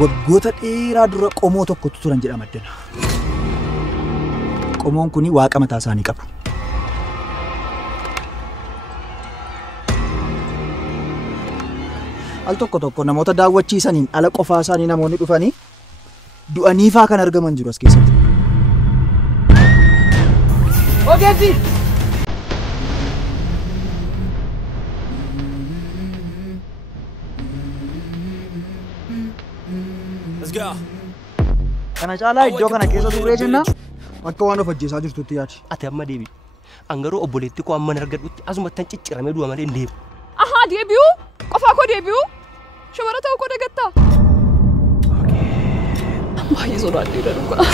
waggoota dheeraa dura qomoo tokkotu turan jedhama addana. Qomoon kuni waaqa mataa isaanii qabu. Al tokko namoota daawwachiisaniin ala qofaa isaanii namoonni dhufanii du'anii faa kan argaman jiru as keessatti. Ogeessi! Let's go. Kana caalaa iddoo kana keessa turree jenna akka waan of ajjeesaa jirtutti yaadi. Ati amma deebi. Angaroo obboleetti koo amma argadhutti asuma tan cicciramee du'a malee hin deebi. Aha deebi'u? Qofaa koo deebi'u? Shamara ta'uu koo dagatta. Baay'ee sodaadheera dhugaa.